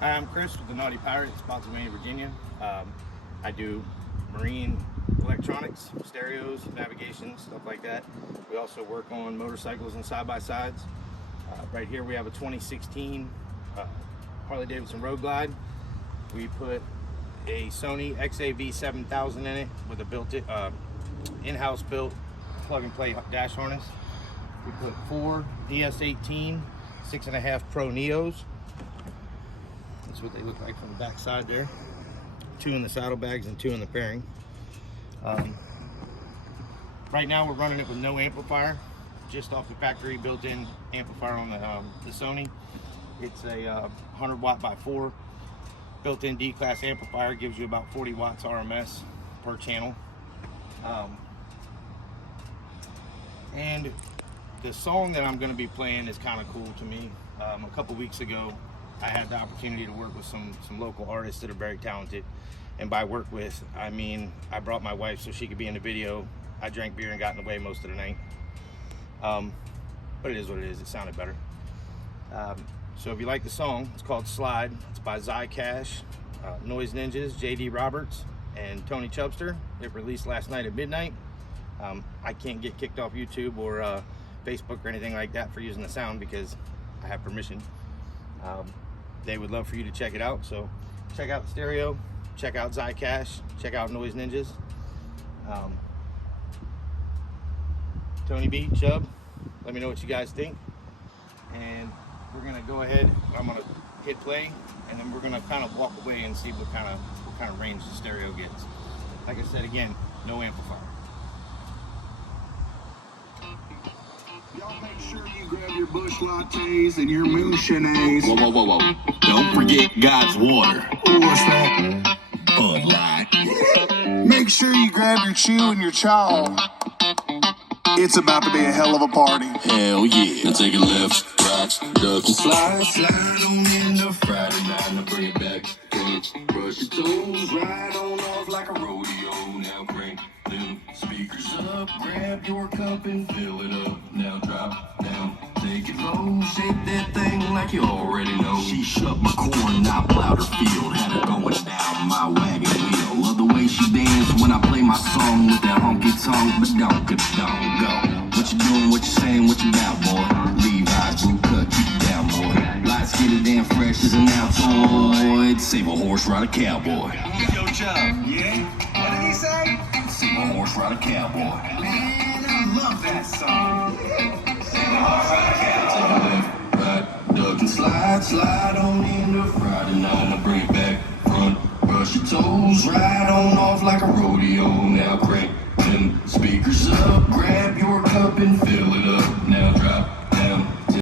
Hi, I'm Chris with the Naughty Pirates, Spotsylvania, Virginia. I do marine electronics, stereos, navigation, stuff like that. We also work on motorcycles and side-by-sides. Right here we have a 2016 Harley-Davidson Road Glide. We put a Sony XAV7000 in it with a built-in, in-house built plug-and-play dash harness. We put 4 DS18 6.5 Pro Neos. That's what they look like from the back side there. 2 in the saddlebags and 2 in the pairing. Right now we're running it with no amplifier, just off the factory built-in amplifier on the Sony. It's a 100 watt by 4 built-in D-class amplifier, gives you about 40 watts RMS per channel. And the song that I'm going to be playing is kind of cool to me. A couple weeks ago I had the opportunity to work with some local artists that are very talented. And by work with, I mean I brought my wife so she could be in the video. I drank beer and got in the way most of the night. But it is what it is. It sounded better. So if you like the song, it's called Slide. It's by Zye Cash, Noise Ninjaz, JD Roberts, and Tony Chubster. It released last night at midnight. I can't get kicked off YouTube or Facebook or anything like that for using the sound because I have permission. They would love for you to check it out. So check out the stereo, check out Zye Cash, check out Noise Ninjaz. Tony B, Chubb, let me know what you guys think. And we're gonna go ahead, I'm gonna hit play, and then we're gonna kind of walk away and see what kind of range the stereo gets. Like I said again, no amplifier. Y'all make sure you grab your bush lattes and your moonshinays. Whoa, whoa, whoa, whoa. Don't forget God's water. What's that? Bud Light. Make sure you grab your chew and your chaw. It's about to be a hell of a party. Hell yeah. Now take a left, right, duck and slide. Slide on into Friday night. Now bring it back. Brush your toes. Ride on off like a rodeo. Now crank them speakers up. Grab your cup and fill it up. Now drop down. Take it low. Shake that thing like you already know. She shoved my corn, I plowed her field. Had her going down my wagon wheel. Love the way she danced when I play my song with that honky tonk. But don't go. What you doing, what you saying, what you got, boy? Levi's, boot cut, keep it down, boy. Lights getting damn fresh as an Altoid. Save a horse, ride a cowboy. Yo, Chubb, yeah? What did he say? Save a horse, ride a cowboy. Man, I love that song. Save a horse, ride a cowboy. Take a left, right, duck and slide. Slide on into Friday night. Now bring it back, front, brush your toes. Ride on off like a rodeo. Now crank them speakers up. Grab your cup and fill